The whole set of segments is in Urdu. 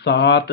7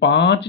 5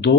2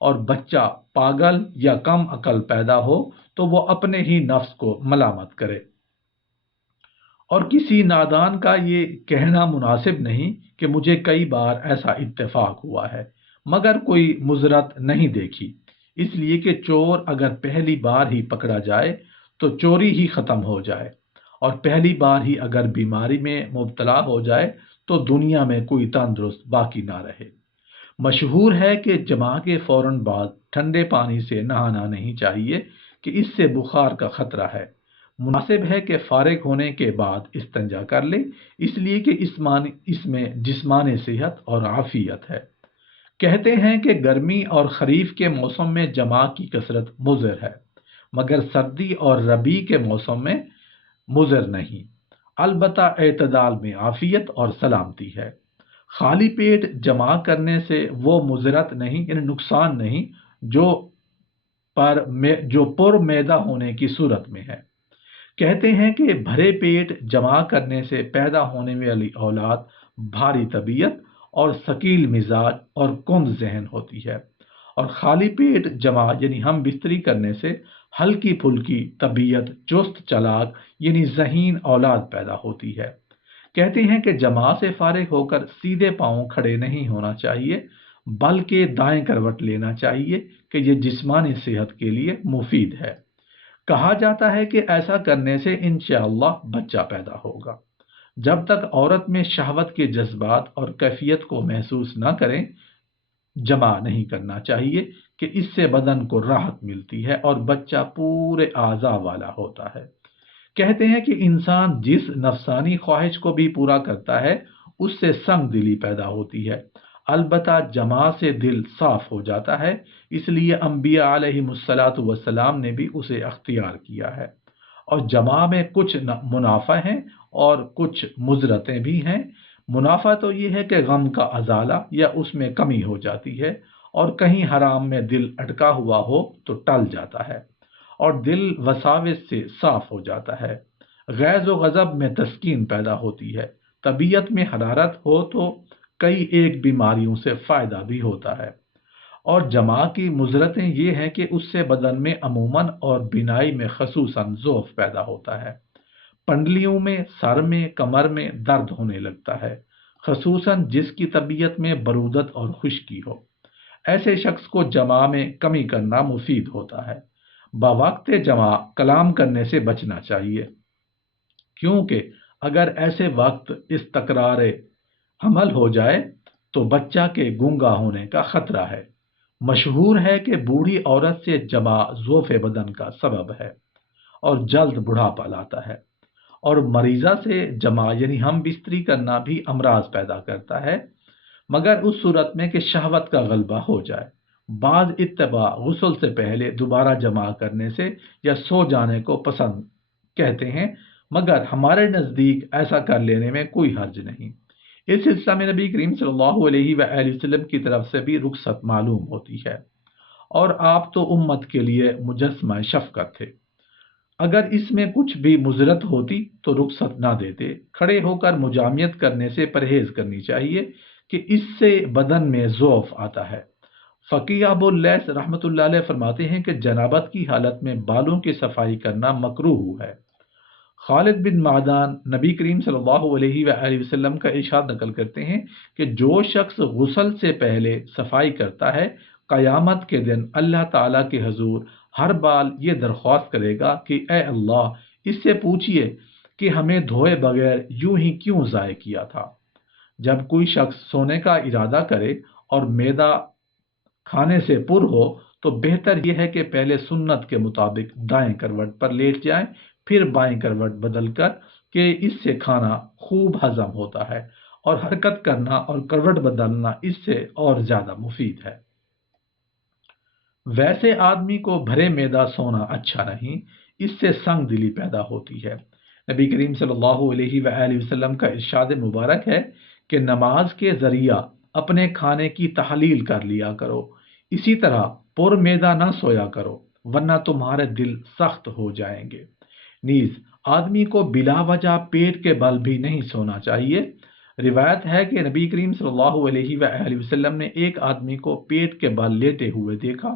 اور بچہ پاگل یا کم عقل پیدا ہو تو وہ اپنے ہی نفس کو ملامت کرے، اور کسی نادان کا یہ کہنا مناسب نہیں کہ مجھے کئی بار ایسا اتفاق ہوا ہے مگر کوئی مضرت نہیں دیکھی، اس لیے کہ چور اگر پہلی بار ہی پکڑا جائے تو چوری ہی ختم ہو جائے، اور پہلی بار ہی اگر بیماری میں مبتلا ہو جائے تو دنیا میں کوئی تندرست باقی نہ رہے۔ مشہور ہے کہ جماع کے فوراً بعد ٹھنڈے پانی سے نہانا نہیں چاہیے کہ اس سے بخار کا خطرہ ہے، مناسب ہے کہ فارغ ہونے کے بعد استنجا کر لے، اس لیے کہ اس میں جسمانی صحت اور عافیت ہے۔ کہتے ہیں کہ گرمی اور خریف کے موسم میں جماع کی کثرت مضر ہے مگر سردی اور ربیع کے موسم میں مضر نہیں، البتہ اعتدال میں عافیت اور سلامتی ہے۔ خالی پیٹ جمع کرنے سے وہ مضرت نہیں یعنی نقصان نہیں جو پر معدہ ہونے کی صورت میں ہے۔ کہتے ہیں کہ بھرے پیٹ جمع کرنے سے پیدا ہونے والی اولاد بھاری طبیعت اور ثقیل مزاج اور کند ذہن ہوتی ہے، اور خالی پیٹ جمع یعنی ہم بستری کرنے سے ہلکی پھلکی طبیعت چست چلاک یعنی ذہین اولاد پیدا ہوتی ہے۔ کہتے ہیں کہ جماع سے فارغ ہو کر سیدھے پاؤں کھڑے نہیں ہونا چاہیے بلکہ دائیں کروٹ لینا چاہیے کہ یہ جسمانی صحت کے لیے مفید ہے۔ کہا جاتا ہے کہ ایسا کرنے سے انشاءاللہ بچہ پیدا ہوگا۔ جب تک عورت میں شہوت کے جذبات اور کیفیت کو محسوس نہ کریں جمع نہیں کرنا چاہیے کہ اس سے بدن کو راحت ملتی ہے اور بچہ پورے اعضاء والا ہوتا ہے۔ کہتے ہیں کہ انسان جس نفسانی خواہش کو بھی پورا کرتا ہے اس سے سنگ دلی پیدا ہوتی ہے، البتہ جماع سے دل صاف ہو جاتا ہے، اس لیے انبیاء علیہم السلام نے بھی اسے اختیار کیا ہے۔ اور جماع میں کچھ منافع ہیں اور کچھ مضرتیں بھی ہیں۔ منافع تو یہ ہے کہ غم کا ازالہ یا اس میں کمی ہو جاتی ہے، اور کہیں حرام میں دل اٹکا ہوا ہو تو ٹل جاتا ہے اور دل وساوس سے صاف ہو جاتا ہے۔ غیظ و غضب میں تسکین پیدا ہوتی ہے، طبیعت میں حرارت ہو تو کئی ایک بیماریوں سے فائدہ بھی ہوتا ہے۔ اور جماع کی مضرتیں یہ ہیں کہ اس سے بدن میں عموماً اور بینائی میں خصوصاً ضعف پیدا ہوتا ہے، پنڈلیوں میں، سر میں، کمر میں درد ہونے لگتا ہے، خصوصاً جس کی طبیعت میں برودت اور خشکی ہو۔ ایسے شخص کو جماع میں کمی کرنا مفید ہوتا ہے۔ بوقت جماع کلام کرنے سے بچنا چاہیے، کیونکہ اگر ایسے وقت استقرار حمل ہو جائے تو بچہ کے گونگا ہونے کا خطرہ ہے۔ مشہور ہے کہ بوڑھی عورت سے جماع ضعف بدن کا سبب ہے اور جلد بڑھاپا لاتا ہے، اور مریضہ سے جماع یعنی ہم بستری کرنا بھی امراض پیدا کرتا ہے مگر اس صورت میں کہ شہوت کا غلبہ ہو جائے۔ بعض اتباع غسل سے پہلے دوبارہ جماع کرنے سے یا سو جانے کو پسند کہتے ہیں، مگر ہمارے نزدیک ایسا کر لینے میں کوئی حرج نہیں۔ اس سلسلہ میں نبی کریم صلی اللہ علیہ وآلہ وسلم کی طرف سے بھی رخصت معلوم ہوتی ہے، اور آپ تو امت کے لیے مجسمہ شفقت تھے۔ اگر اس میں کچھ بھی مضرت ہوتی تو رخصت نہ دیتے۔ کھڑے ہو کر مجامعت کرنے سے پرہیز کرنی چاہیے کہ اس سے بدن میں ضعف آتا ہے۔ فقیہ ابو اللیث رحمۃ اللہ علیہ فرماتے ہیں کہ جنابت کی حالت میں بالوں کی صفائی کرنا مکروہ ہے۔ خالد بن معدان نبی کریم صلی اللہ علیہ وآلہ وسلم کا ارشاد نقل کرتے ہیں کہ جو شخص غسل سے پہلے صفائی کرتا ہے قیامت کے دن اللہ تعالیٰ کے حضور ہر بال یہ درخواست کرے گا کہ اے اللہ، اس سے پوچھئے کہ ہمیں دھوئے بغیر یوں ہی کیوں ضائع کیا تھا۔ جب کوئی شخص سونے کا ارادہ کرے اور معدہ کھانے سے پر ہو تو بہتر یہ ہے کہ پہلے سنت کے مطابق دائیں کروٹ پر لیٹ جائیں، پھر بائیں کروٹ بدل کر، کہ اس سے کھانا خوب ہضم ہوتا ہے، اور حرکت کرنا اور کروٹ بدلنا اس سے اور زیادہ مفید ہے۔ ویسے آدمی کو بھرے معدہ سونا اچھا نہیں، اس سے سنگ دلی پیدا ہوتی ہے۔ نبی کریم صلی اللہ علیہ وآلہ وسلم کا ارشاد مبارک ہے کہ نماز کے ذریعہ اپنے کھانے کی تحلیل کر لیا کرو، اسی طرح پر معدہ نہ سویا کرو ورنہ تمہارے دل سخت ہو جائیں گے۔ نیز آدمی کو بلا وجہ پیٹ کے بل بھی نہیں سونا چاہیے، روایت ہے کہ نبی کریم صلی اللہ علیہ وآلہ وسلم نے ایک آدمی کو پیٹ کے بل لیٹے ہوئے دیکھا۔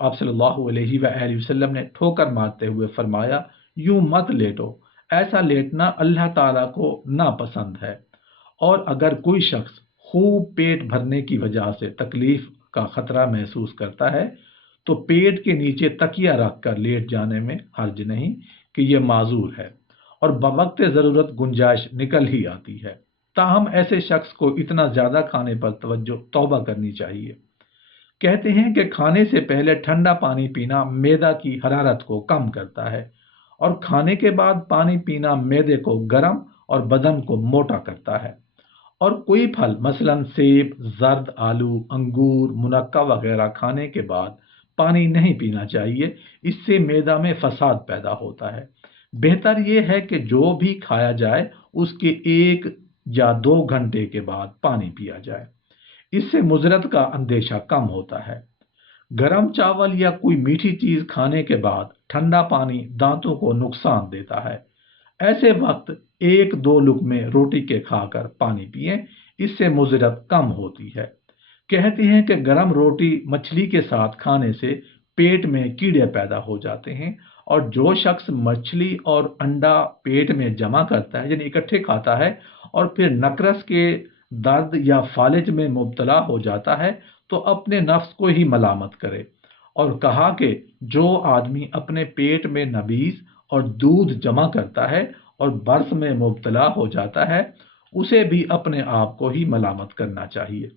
آپ صلی اللہ علیہ وآلہ وسلم نے ٹھوکر مارتے ہوئے فرمایا، یوں مت لیٹو، ایسا لیٹنا اللہ تعالیٰ کو ناپسند ہے۔ اور اگر کوئی شخص خوب پیٹ بھرنے کی وجہ سے تکلیف کا خطرہ محسوس کرتا ہے تو پیٹ کے نیچے تکیہ رکھ کر لیٹ جانے میں حرج نہیں کہ یہ معذور ہے، اور بوقت ضرورت گنجائش نکل ہی آتی ہے۔ تاہم ایسے شخص کو اتنا زیادہ کھانے پر توبہ کرنی چاہیے۔ کہتے ہیں کہ کھانے سے پہلے ٹھنڈا پانی پینا معدہ کی حرارت کو کم کرتا ہے، اور کھانے کے بعد پانی پینا معدے کو گرم اور بدن کو موٹا کرتا ہے۔ اور کوئی پھل مثلا سیب، زرد آلو، انگور، منقع وغیرہ کھانے کے بعد پانی نہیں پینا چاہیے، اس سے معدہ میں فساد پیدا ہوتا ہے۔ بہتر یہ ہے کہ جو بھی کھایا جائے اس کے 1 یا 2 گھنٹے کے بعد پانی پیا جائے، اس سے مضرت کا اندیشہ کم ہوتا ہے۔ گرم چاول یا کوئی میٹھی چیز کھانے کے بعد ٹھنڈا پانی دانتوں کو نقصان دیتا ہے۔ ایسے وقت 1 2 لقمے روٹی کے کھا کر پانی پئیں، اس سے مضرت کم ہوتی ہے۔ کہتے ہیں کہ گرم روٹی مچھلی کے ساتھ کھانے سے پیٹ میں کیڑے پیدا ہو جاتے ہیں، اور جو شخص مچھلی اور انڈا پیٹ میں جمع کرتا ہے، یعنی اکٹھے کھاتا ہے، اور پھر نکرس کے درد یا فالج میں مبتلا ہو جاتا ہے تو اپنے نفس کو ہی ملامت کرے، اور کہا کہ جو آدمی اپنے پیٹ میں نبیذ اور دودھ جمع کرتا ہے اور برس میں مبتلا ہو جاتا ہے، اسے بھی اپنے آپ کو ہی ملامت کرنا چاہیے۔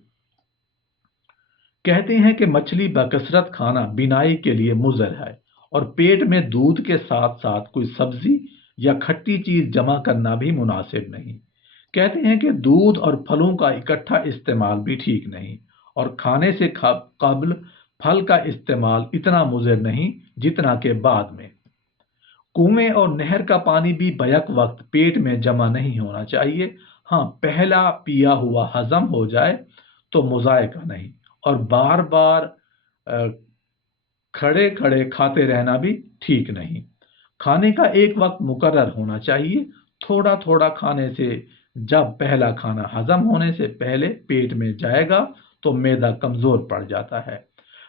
کہتے ہیں کہ مچھلی بکثرت کھانا بینائی کے لیے مضر ہے، اور پیٹ میں دودھ کے ساتھ ساتھ کوئی سبزی یا کھٹی چیز جمع کرنا بھی مناسب نہیں۔ کہتے ہیں کہ دودھ اور پھلوں کا اکٹھا استعمال بھی ٹھیک نہیں، اور کھانے سے قبل پھل کا استعمال اتنا مضر نہیں جتنا کہ بعد میں۔ کنویں اور نہر کا پانی بھی بیک وقت پیٹ میں جمع نہیں ہونا چاہیے۔ ہاں، پہلا پیا ہوا ہضم ہو جائے تو مذائقہ نہیں، اور بار بار کھڑے کھڑے کھاتے رہنا بھی ٹھیک نہیں۔ کھانے کا ایک وقت مقرر ہونا چاہیے۔ تھوڑا تھوڑا کھانے سے جب پہلا کھانا ہضم ہونے سے پہلے پیٹ میں جائے گا تو معدہ کمزور پڑ جاتا ہے۔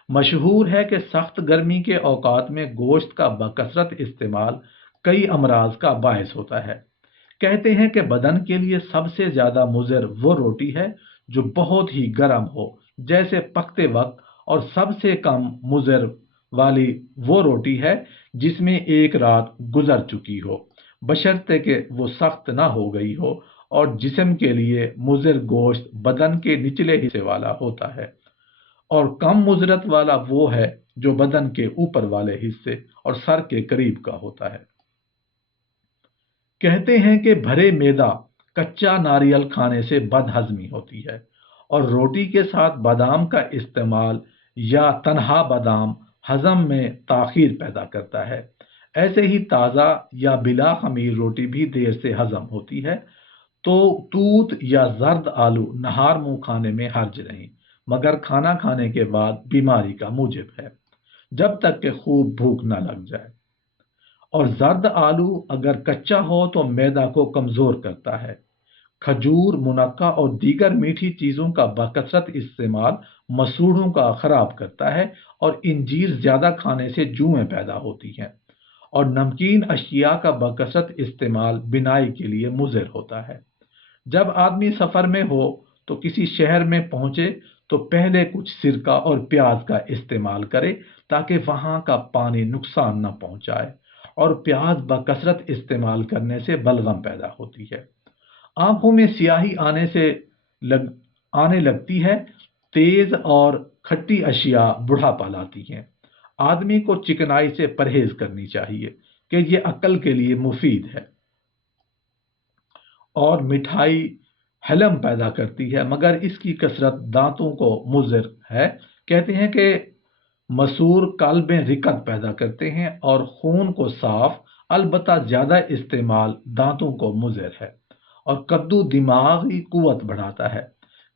مشہور ہے کہ سخت گرمی کے اوقات میں گوشت کا بکثرت استعمال کئی امراض کا باعث ہوتا ہے۔ کہتے ہیں کہ بدن کے لیے سب سے زیادہ مضر وہ روٹی ہے جو بہت ہی گرم ہو، جیسے پکتے وقت، اور سب سے کم مضر والی وہ روٹی ہے جس میں ایک رات گزر چکی ہو، بشرطے کہ وہ سخت نہ ہو گئی ہو، اور جسم کے لیے مضر گوشت بدن کے نچلے حصے والا ہوتا ہے، اور کم مضرت والا وہ ہے جو بدن کے اوپر والے حصے اور سر کے قریب کا ہوتا ہے۔ کہتے ہیں کہ بھرے معدہ کچا ناریل کھانے سے بد ہضمی ہوتی ہے، اور روٹی کے ساتھ بادام کا استعمال یا تنہا بادام ہضم میں تاخیر پیدا کرتا ہے۔ ایسے ہی تازہ یا بلا خمیر روٹی بھی دیر سے ہضم ہوتی ہے۔ تو توت یا زرد آلو نہار منہ کھانے میں حرج نہیں، مگر کھانا کھانے کے بعد بیماری کا موجب ہے، جب تک کہ خوب بھوک نہ لگ جائے۔ اور زرد آلو اگر کچا ہو تو معدہ کو کمزور کرتا ہے۔ کھجور، منقع اور دیگر میٹھی چیزوں کا بکثرت استعمال مسوڑھوں کا خراب کرتا ہے، اور انجیر زیادہ کھانے سے جوئیں پیدا ہوتی ہیں، اور نمکین اشیاء کا بکثرت استعمال بینائی کے لیے مضر ہوتا ہے۔ جب آدمی سفر میں ہو تو کسی شہر میں پہنچے تو پہلے کچھ سرکہ اور پیاز کا استعمال کرے تاکہ وہاں کا پانی نقصان نہ پہنچائے، اور پیاز بکثرت استعمال کرنے سے بلغم پیدا ہوتی ہے۔ آنکھوں میں سیاہی آنے لگتی ہے۔ تیز اور کھٹی اشیاء بڑھاپا لاتی ہیں۔ آدمی کو چکنائی سے پرہیز کرنی چاہیے کہ یہ عقل کے لیے مفید ہے، اور مٹھائی حلم پیدا کرتی ہے، مگر اس کی کثرت دانتوں کو مضر ہے۔ کہتے ہیں کہ مسور قلب میں رکت پیدا کرتے ہیں اور خون کو صاف، البتہ زیادہ استعمال دانتوں کو مضر ہے، اور کدو دماغی قوت بڑھاتا ہے۔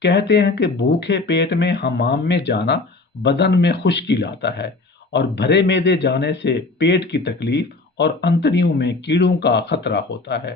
کہتے ہیں کہ بھوکے پیٹ میں حمام میں جانا بدن میں خشکی لاتا ہے، اور بھرے معدے جانے سے پیٹ کی تکلیف اور انتڑیوں میں کیڑوں کا خطرہ ہوتا ہے۔